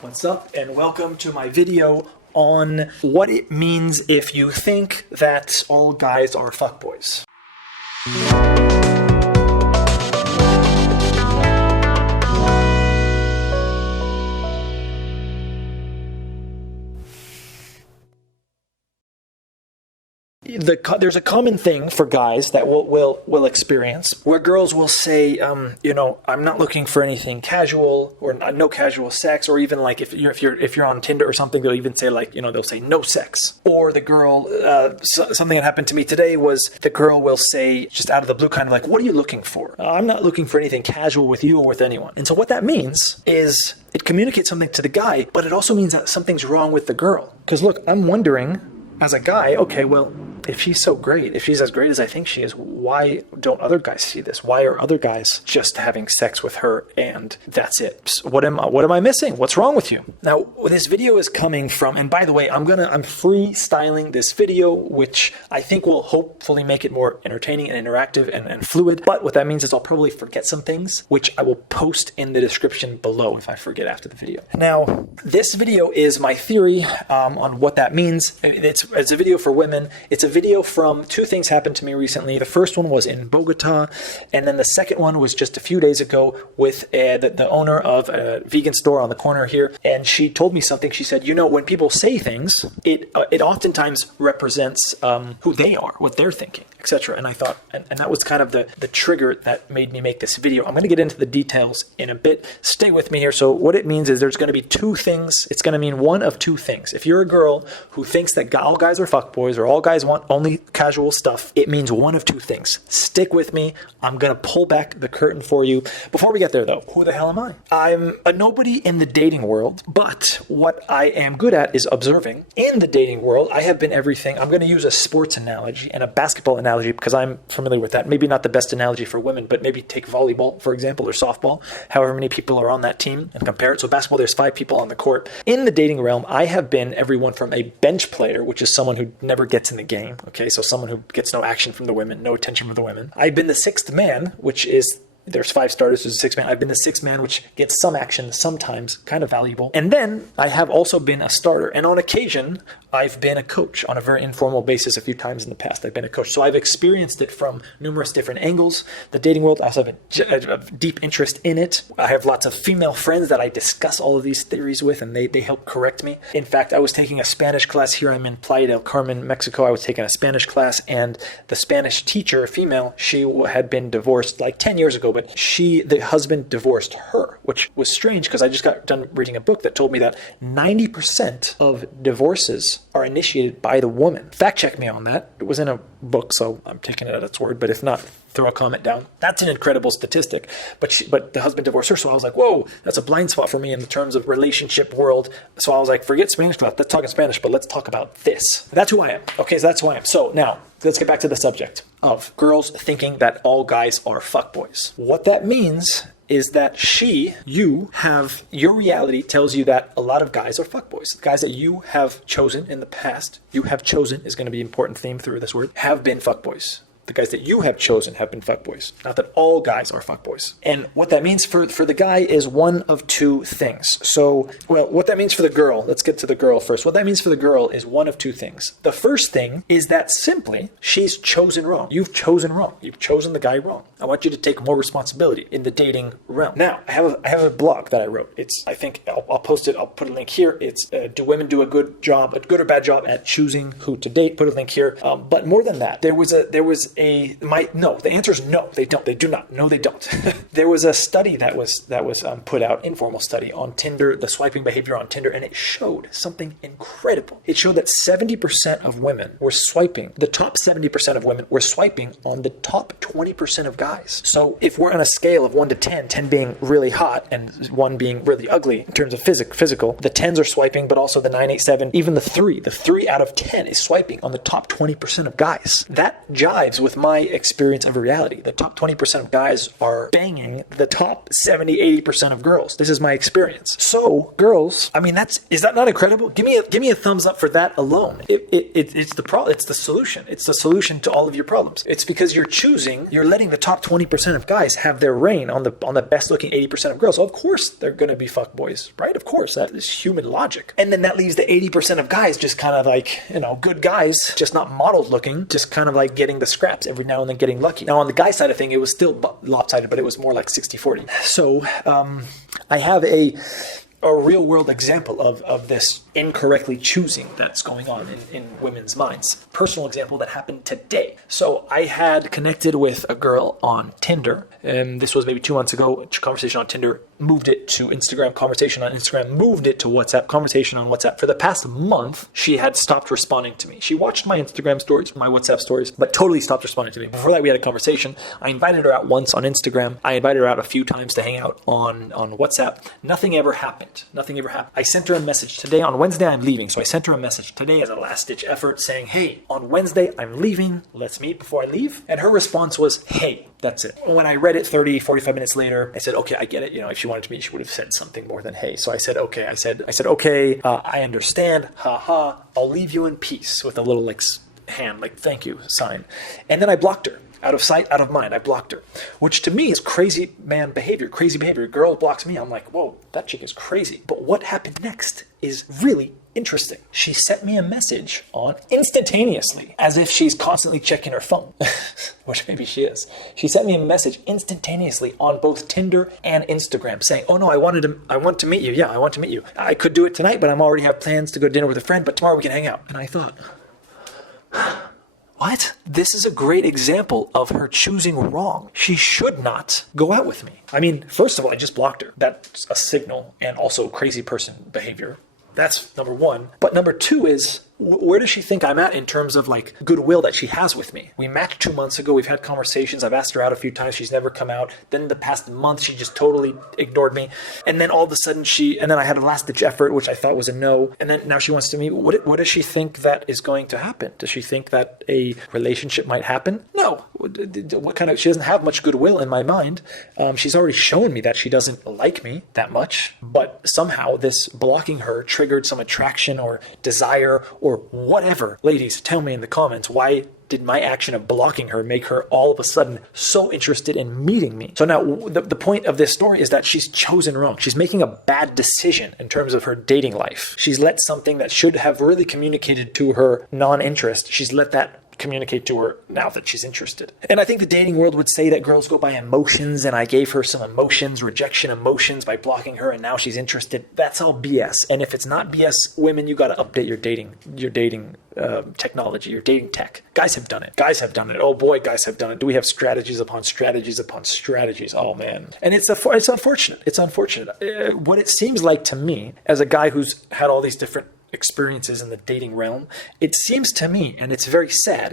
What's up, and welcome to my video on what it means if you think that all guys are fuckboys. There's a common thing for guys that we'll experience where girls will say, I'm not looking for anything casual or no casual sex, or even like if you're on Tinder or something, they'll even say they'll say no sex. Or the girl, something that happened to me today was the girl will say just out of the blue, kind of like, what are you looking for? I'm not looking for anything casual with you or with anyone. And so what that means is it communicates something to the guy, but it also means that something's wrong with the girl. Because look, I'm wondering as a guy, okay, well, if she's so great, if she's as great as I think she is, why don't other guys see this? Why are other guys just having sex with her and that's it? What am I missing? What's wrong with you? Now, this video is coming from, and by the way, I'm freestyling this video, which I think will hopefully make it more entertaining and interactive and fluid. But what that means is I'll probably forget some things, which I will post in the description below if I forget after the video. Now, this video is my theory on what that means. It's a video for women. It's a video from two things happened to me recently. The first one was in Bogota, and then the second one was just a few days ago with the owner of a vegan store on the corner here, and she told me something. She said, when people say things, it oftentimes represents who they are, what they're thinking, etc. And I thought, and that was kind of the trigger that made me make this video. I'm going to get into the details in a bit. Stay with me here. So what it means is there's going to be two things. It's going to mean one of two things. If you're a girl who thinks that all guys are fuckboys or all guys want only casual stuff, it means one of two things. Stick with me. I'm going to pull back the curtain for you. Before we get there, though, who the hell am I? I'm a nobody in the dating world, but what I am good at is observing. In the dating world, I have been everything. I'm going to use a sports analogy and a basketball analogy because I'm familiar with that. Maybe not the best analogy for women, but maybe take volleyball, for example, or softball, however many people are on that team, and compare it. So basketball, there's 5 people on the court. In the dating realm, I have been everyone from a bench player, which is someone who never gets in the game. Okay, so someone who gets no action from the women, no attention from the women. I've been the 6th man, which is, there's 5 starters, there's a 6th man. I've been the 6th man, which gets some action, sometimes kind of valuable. And then I have also been a starter. And on occasion, I've been a coach on a very informal basis a few times in the past. I've been a coach. So I've experienced it from numerous different angles. The dating world, I also have a deep interest in it. I have lots of female friends that I discuss all of these theories with, and they help correct me. In fact, I was taking a Spanish class here. I'm in Playa del Carmen, Mexico. I was taking a Spanish class, and the Spanish teacher, a female, she had been divorced like 10 years ago, but the husband divorced her, which was strange because I just got done reading a book that told me that 90% of divorces are initiated by the woman. Fact check me on that. It was in a book, so I'm taking it at its word, but if not, throw a comment down. That's an incredible statistic, but the husband divorced her, so I was like, whoa, that's a blind spot for me in terms of relationship world. So I was like, forget Spanish class, let's talk in Spanish, but let's talk about this. That's who I am. Okay, so that's who I am. So now, let's get back to the subject of girls thinking that all guys are fuckboys. What that means is that your reality tells you that a lot of guys are fuckboys. The guys that you have chosen in the past, you have chosen is going to be an important theme through this word, have been fuckboys. The guys that you have chosen have been fuckboys. Not that all guys are fuckboys. And what that means for the guy is one of two things. So, what that means for the girl, let's get to the girl first. What that means for the girl is one of two things. The first thing is that simply she's chosen wrong. You've chosen wrong. You've chosen the guy wrong. I want you to take more responsibility in the dating realm. Now, I have a blog that I wrote. I think I'll post it. I'll put a link here. It's do women do a good or bad job at choosing who to date? Put a link here. But more than that, the answer is no, they don't. They do not. No, they don't. There was a study that was put out, informal study on Tinder, the swiping behavior on Tinder, and it showed something incredible. It showed that 70% of women were swiping. The top 70% of women were swiping on the top 20% of guys. So if we're on a scale of 1 to 10, 10 being really hot and 1 being really ugly in terms of physical, the 10s are swiping, but also the 9, 8, 7, even the 3 out of 10 is swiping on the top 20% of guys. That jives with with my experience of reality. The top 20% of guys are banging the top 70, 80% of girls. This is my experience. So girls, I mean, is that not incredible? Give me a thumbs up for that alone. It's the solution. It's the solution to all of your problems. It's because you're letting the top 20% of guys have their reign on the best looking 80% of girls. So of course they're going to be fuckboys, right? Of course, that is human logic. And then that leaves the 80% of guys just kind of like, good guys, just not modeled looking, just kind of like getting the scraps every now and then, getting lucky. Now on the guy side of thing, it was still lopsided, but it was more like 60-40. So I have a real world example of this incorrectly choosing that's going on in women's minds. Personal example that happened today. So I had connected with a girl on Tinder, and this was maybe 2 months ago. Conversation on Tinder, moved it to Instagram, conversation on Instagram, moved it to WhatsApp, conversation on WhatsApp. For the past month, she had stopped responding to me. She watched my Instagram stories, my WhatsApp stories, but totally stopped responding to me. Before that, we had a conversation. I invited her out once on Instagram. I invited her out a few times to hang out on WhatsApp. Nothing ever happened. I sent her a message today. On Wednesday, I'm leaving. So I sent her a message today as a last-ditch effort saying, hey, on Wednesday, I'm leaving. Let's meet before I leave. And her response was, hey. That's it. When I read it 30, 45 minutes later, I said, okay, I get it. If she wanted to meet, she would have said something more than hey. So I said, okay. I said, okay, I understand. I'll leave you in peace, with a little hand, thank you sign. And then I blocked her. Out of sight, out of mind. I blocked her, which to me is crazy behavior. Girl blocks me. I'm like, whoa, that chick is crazy. But what happened next is really interesting. She sent me a message on instantaneously, as if she's constantly checking her phone, which maybe she is. She sent me a message instantaneously on both Tinder and Instagram saying, oh no, I want to meet you. Yeah, I want to meet you. I could do it tonight, but I already have plans to go to dinner with a friend, but tomorrow we can hang out. And I thought, what? This is a great example of her choosing wrong. She should not go out with me. I mean, first of all, I just blocked her. That's a signal, and also crazy person behavior. That's number one. But number two is, where does she think I'm at in terms of goodwill that she has with me? We matched 2 months ago. We've had conversations. I've asked her out a few times. She's never come out. Then the past month, she just totally ignored me. And then all of a sudden and then I had a last ditch effort, which I thought was a no. And then now she wants to meet. What does she think that is going to happen? Does she think that a relationship might happen? No. She doesn't have much goodwill in my mind. She's already shown me that she doesn't like me that much, but somehow this blocking her triggered some attraction or desire or whatever. Ladies, tell me in the comments, why did my action of blocking her make her all of a sudden so interested in meeting me? So now the point of this story is that she's chosen wrong. She's making a bad decision in terms of her dating life. She's let something that should have really communicated to her non-interest. She's let that communicate to her now that she's interested. And I think the dating world would say that girls go by emotions, and I gave her some emotions, rejection emotions, by blocking her, and now she's interested. That's all BS. And if it's not BS, women, you got to update your dating technology, your dating tech. Guys have done it. Oh boy, guys have done it. Do we have strategies upon strategies upon strategies? Oh man. And it's unfortunate. What it seems like to me, as a guy who's had all these different experiences in the dating realm, it seems to me, and it's very sad,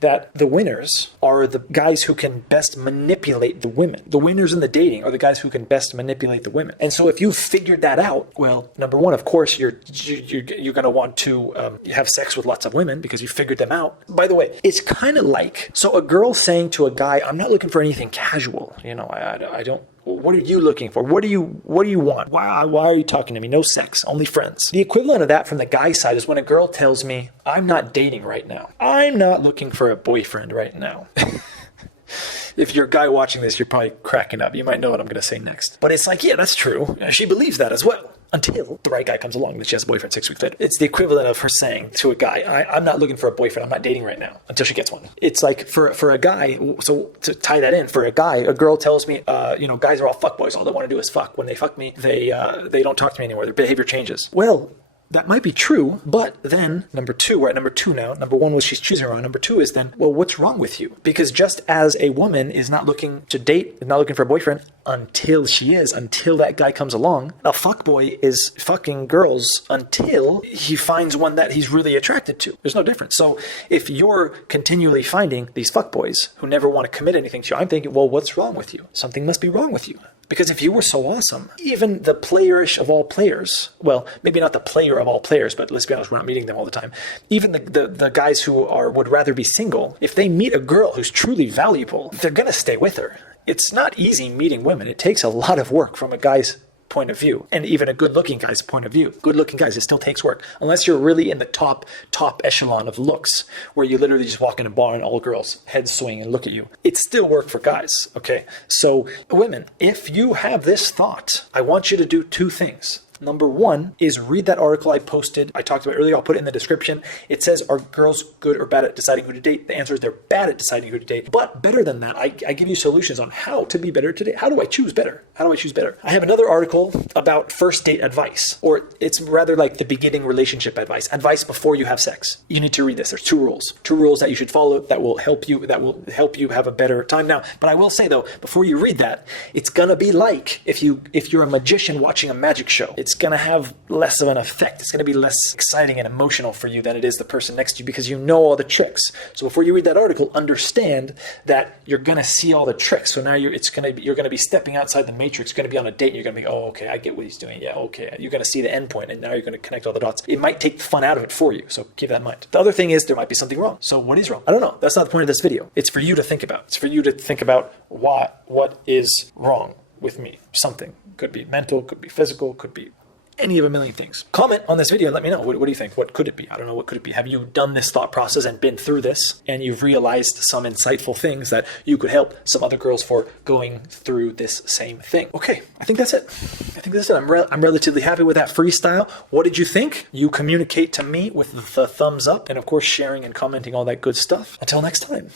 that the winners are the guys who can best manipulate the women. The winners in the dating are the guys who can best manipulate the women. And so if you've figured that out, well, number one, of course, you're going to want to have sex with lots of women because you figured them out. By the way, it's kind of like, so a girl saying to a guy, I'm not looking for anything casual. I don't. What are you looking for? What do you want? Why are you talking to me? No sex, only friends. The equivalent of that from the guy's side is when a girl tells me, I'm not dating right now. I'm not looking for a boyfriend right now. If you're a guy watching this, you're probably cracking up. You might know what I'm going to say next. But it's like, yeah, that's true. She believes that as well. Until the right guy comes along that she has a boyfriend 6 weeks later. It's the equivalent of her saying to a guy, I'm not looking for a boyfriend. I'm not dating right now, until she gets one. It's like for a guy, so to tie that in, for a guy, a girl tells me, guys are all fuckboys. All they want to do is fuck. When they fuck me, they don't talk to me anymore. Their behavior changes. Well, that might be true, but then number two, we're at number two now. Number one was she's choosing wrong. Number two is then, well, what's wrong with you? Because just as a woman is not looking to date, is not looking for a boyfriend until that guy comes along, a fuckboy is fucking girls until he finds one that he's really attracted to. There's no difference. So if you're continually finding these fuckboys who never want to commit anything to you, I'm thinking, well, what's wrong with you? Something must be wrong with you. Because if you were so awesome, even the playerish of all players, well, maybe not the player of all players, but let's be honest, we're not meeting them all the time. Even the guys who would rather be single, if they meet a girl who's truly valuable, they're going to stay with her. It's not easy meeting women. It takes a lot of work from a guy's point of view, and even a good-looking guy's point of view. Good-looking guys, it still takes work. Unless you're really in the top echelon of looks, where you literally just walk in a bar and all girls heads swing and look at you. It's still work for guys, okay? So women, if you have this thought, I want you to do two things. Number one is read that article I posted. I talked about earlier. I'll put it in the description. It says, are girls good or bad at deciding who to date? The answer is they're bad at deciding who to date. But better than that, I give you solutions on how to be better today. How do I choose better? How do I choose better? I have another article about first date advice, or it's rather like the beginning relationship advice before you have sex. You need to read this. There's two rules that you should follow that will help you have a better time. Now, but I will say though, before you read that, it's gonna be like if you're a magician watching a magic show. It's going to have less of an effect. It's going to be less exciting and emotional for you than it is the person next to you, because you know all the tricks. So before you read that article, understand that you're going to see all the tricks. So now you're going to be stepping outside the matrix. You're going to be on a date and you're going to be, oh, okay, I get what he's doing. Yeah, okay. You're going to see the end point, and now you're going to connect all the dots. It might take the fun out of it for you. So keep that in mind. The other thing is there might be something wrong. So what is wrong? I don't know. That's not the point of this video. It's for you to think about. It's for you to think about what is wrong with me. Something. Could be mental, could be physical, could be any of a million things. Comment on this video and let me know. What do you think? What could it be? I don't know. What could it be? Have you done this thought process and been through this, and you've realized some insightful things that you could help some other girls for going through this same thing? Okay, I think that's it. I'm relatively happy with that freestyle. What did you think? You communicate to me with the thumbs up, and of course sharing and commenting, all that good stuff. Until next time.